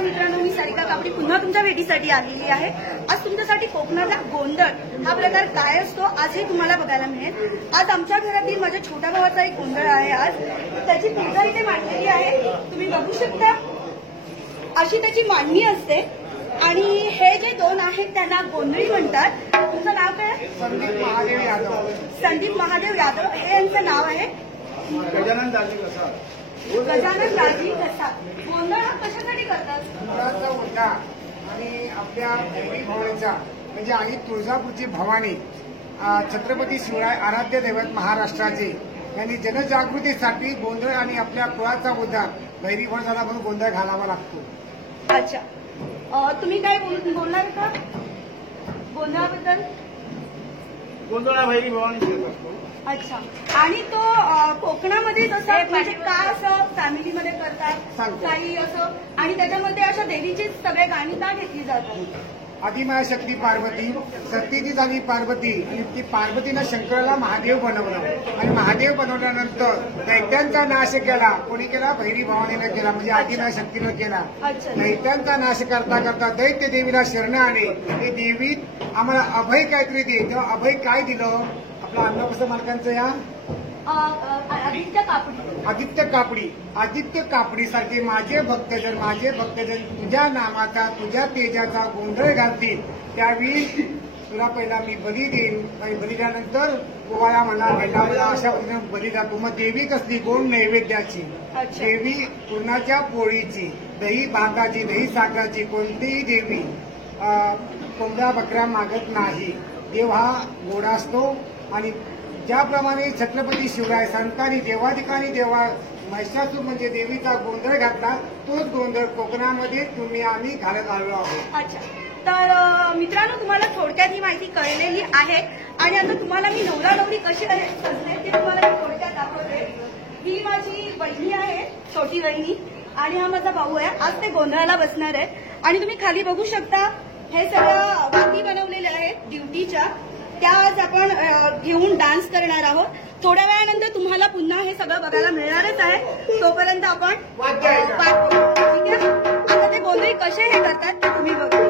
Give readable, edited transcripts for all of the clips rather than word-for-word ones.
नमस्कार मित्रांनो, मी सारिका कापडी पुन्हा तुमच्या भेटीसाठी आलेली आहे। आज तुमच्यासाठी कोकणातला गोंधळ हा प्रकार काय असतो आज हे तुम्हाला बघायला मिळेल। आज आमच्या घरातील माझ्या छोट्या भावाचा एक गोंधळ आहे। आज त्याची पूजा इथे मांडलेली आहे, तुम्ही बघू शकता। अशी त्याची मांडणी असते आणि हे जे दोन आहेत त्यांना गोंधळी म्हणतात। तुमचं नाव काय? संदीप महादेव यादव। संदीप महादेव यादव हे यांचं नाव आहे। गजानन दाजी प्रसाद। गजानन दाजी प्रसाद। गोंधळ हा कशासाठी करतात? मुलाचा मोठा आणि आपल्या भैरी भवानीचा म्हणजे आई तुळजापूरची भवानी, छत्रपती शिवराय आराध्य दैवत महाराष्ट्राचे, यांनी जनजागृतीसाठी गोंधळ आणि आपल्या कुळाचा मुद्दा भैरी भवन झाला म्हणून गोंधळ घालावा लागतो। अच्छा, तुम्ही काय बोलणार का गोंधळाबद्दल? गोंधळ हा भैरी भवानी असतो। अच्छा, आणि तो कोकणामध्ये जसं म्हणजे का असं फॅमिलीमध्ये करतात काही असं, आणि त्याच्यामध्ये अशा देवीची सगळे गाणी का घेतली जातात? आदिमाया शक्ती पार्वती, सतीची झाली पार्वती आणि ती पार्वतीनं शंकराला महादेव बनवलं आणि महादेव बनवल्यानंतर दैत्यांचा नाश केला। कोणी केला? भैरी भवानीनं केला, म्हणजे आदिमाया शक्तीनं केला। दैत्यांचा नाश करता करता दैत्य देवीला शरण आले। ते देवी आम्हाला अभय काहीतरी दे, तेव्हा अभय काय दिलं? आपलं अन्नप्रसाद मालकांचं या आदित्य कापडी सारखे माझे भक्तजन तुझ्या नामाचा तुझ्या तेजाचा गोंधळ घालतील, त्यावेळी तुला पहिला मी बली देईन आणि बली दिल्यानंतर गोवाला म्हणा भेटावला अशा पद्धतीने बली जातो। मग देवी कसली? गोड नैवेद्याची देवी, पूर्णाच्या पोळीची, दही भाताची, दही साखराची। कोणतीही देवी कोंबडा बकरा मागत नाही। देव हा गोडा असतो आणि ज्याप्रमाणे छत्रपती शिवराय संतांनी देवाधिकांनी देवा महिषासूर म्हणजे देवीचा गोंधळ घातला, तोच गोंधळ कोकणामध्ये तुम्ही आम्ही घालत आलो आहोत। अच्छा, तर मित्रांनो तुम्हाला थोडक्यात ही माहिती कळलेली आहे आणि आता तुम्हाला मी नवरा नवरी कशी सजले ते तुम्हाला मी थोडक्यात दाखवते। ही माझी बहिणी आहे, छोटी बहिणी, आणि हा माझा भाऊ आहे। आज ते गोंधळाला बसणार आहे आणि तुम्ही खाली बघू शकता हे सगळ्या वाती बनवलेल्या आहेत ड्युटीच्या, त्या आज आपण घेऊन डान्स करणार आहोत। थोड्या वेळानंतर तुम्हाला पुन्हा हे सगळं बघायला मिळणारच आहे, तोपर्यंत आपण ठीक आहे। आता ते गोंधळी कसे हे करतात ते तुम्ही बघा।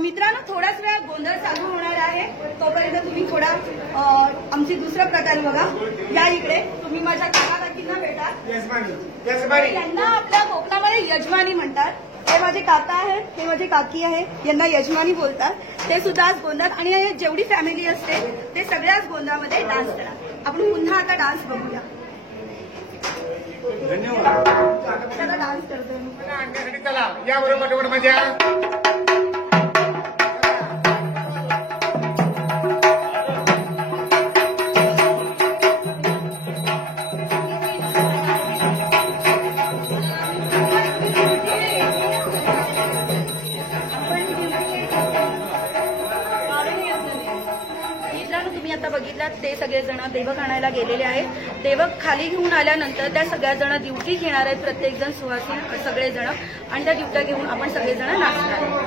मित्रांनो थोड्याच वेळात गोंधळ चालू होणार आहे, तोपर्यंत तुम्ही थोडा आमची दुसरा प्रकार बघा। या इकडे तुम्ही माझ्या काका काकींना भेटा। यांना आपल्या कोकणामध्ये यजमानी म्हणतात। हे माझे काका आहेत, हे माझे काकी आहे, यांना यजमानी बोलतात। ते सुद्धा आज गोंधळात आणि जेवढी फॅमिली असते ते सगळ्याच गोंधळामध्ये डान्स करतात। आपण पुन्हा आता डान्स बघूया। धन्यवाद। डान्स करतोय चला या बरोबर मजा। तुम्ही आता बघितलात ते सगळेजण देवक आणायला गेलेले आहेत। देवक खाली घेऊन आल्यानंतर त्या सगळ्याजण ड्युटी घेणार आहेत, प्रत्येकजण सुवासिनी सगळेजण, आणि त्या ड्युट्या घेऊन आपण सगळेजण नाचणार आहोत।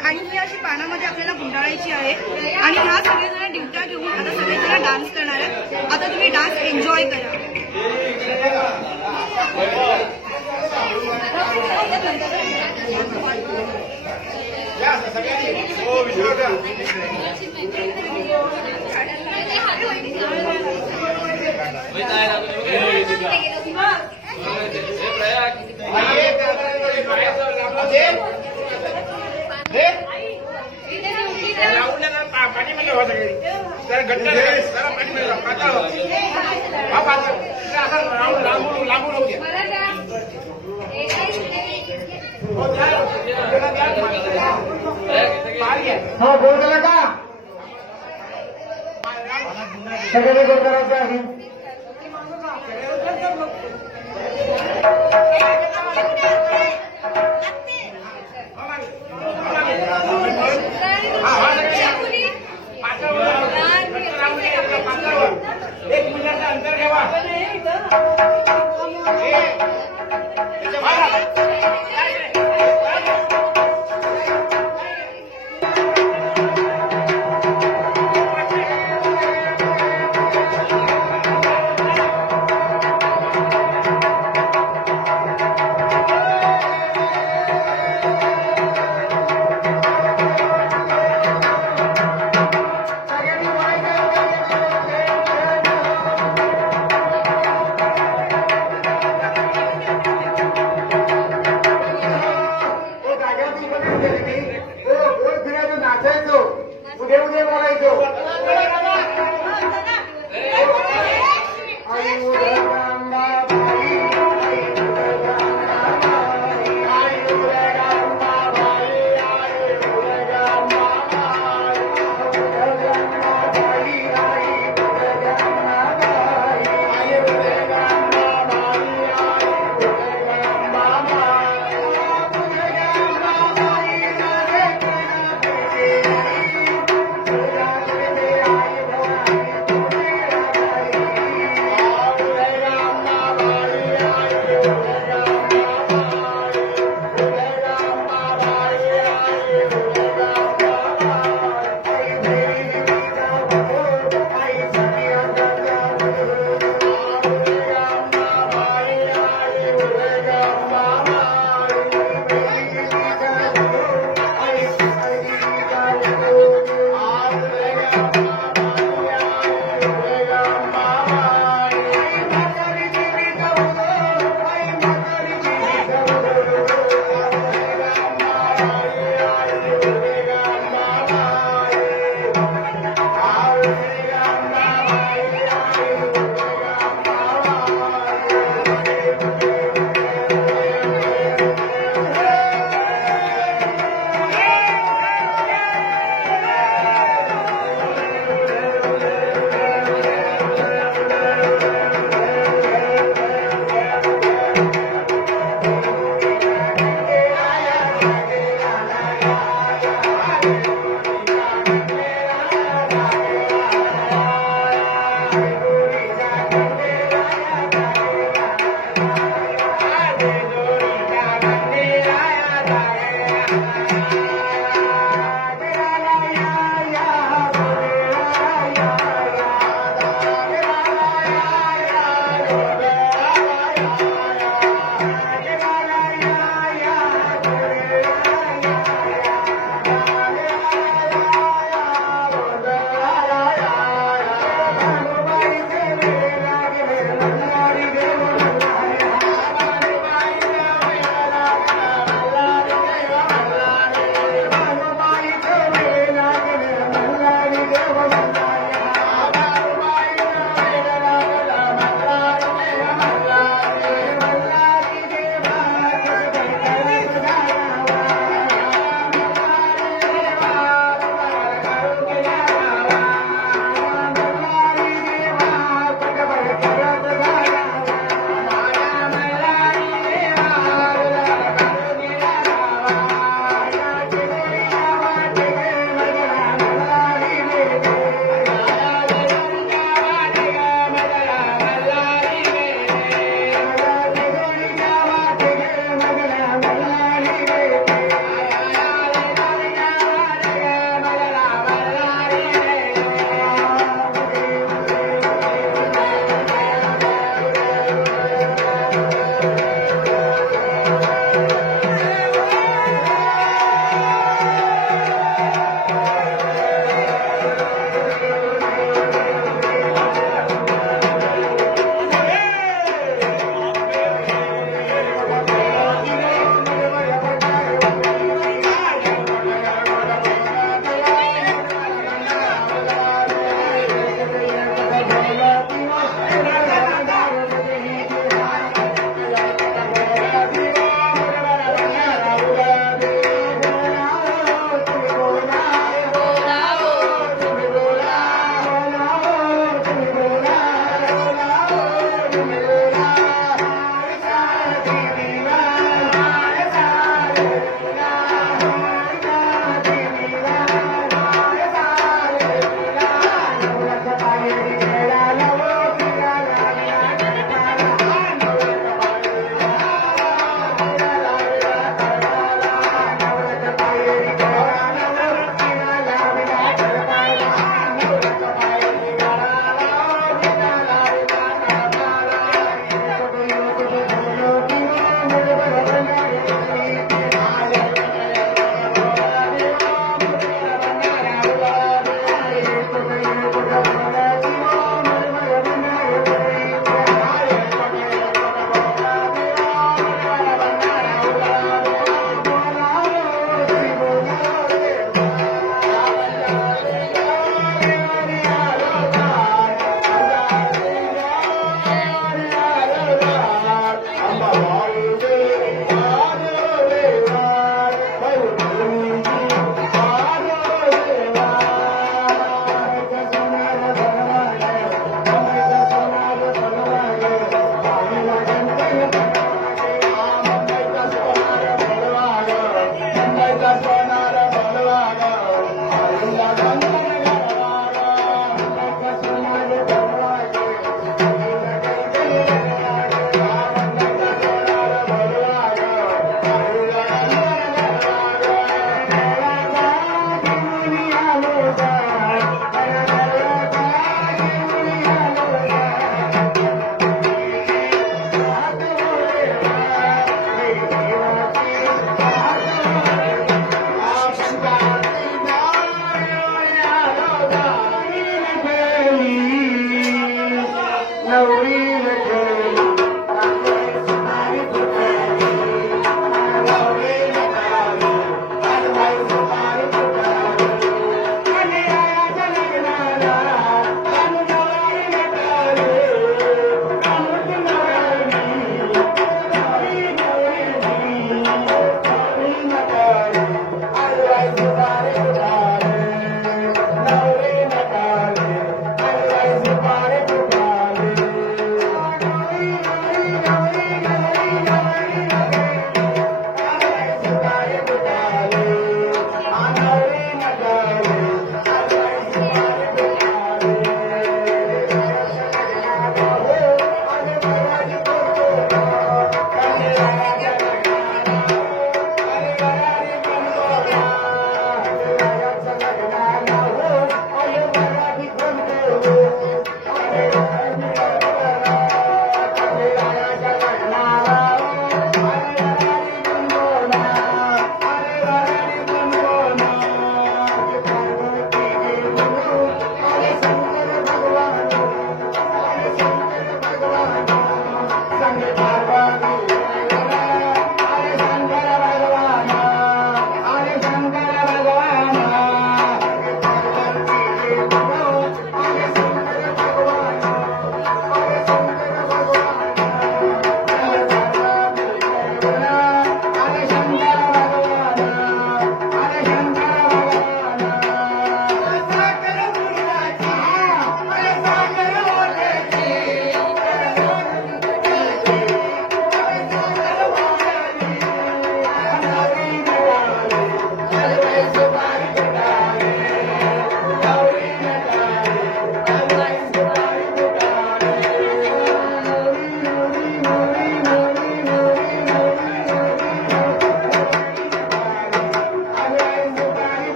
आणि ही अशी पानामध्ये आपल्याला गुंडाळायची आहे आणि ह्या सगळेजण ड्युट्या घेऊन आता सगळेजण डान्स करणार आहेत। आता तुम्ही डान्स एन्जॉय करा। पाठीमध्ये होता तर घट्ट जरा पाठीमध्ये पातळ हा पातळ असं लांबून होऊ द्या हा गोल झाला का सगळे गोल करायचं आहे एक मिनिटाचं अंतर ठेवा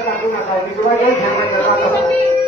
टाकू नका विश्वास ठेवायचा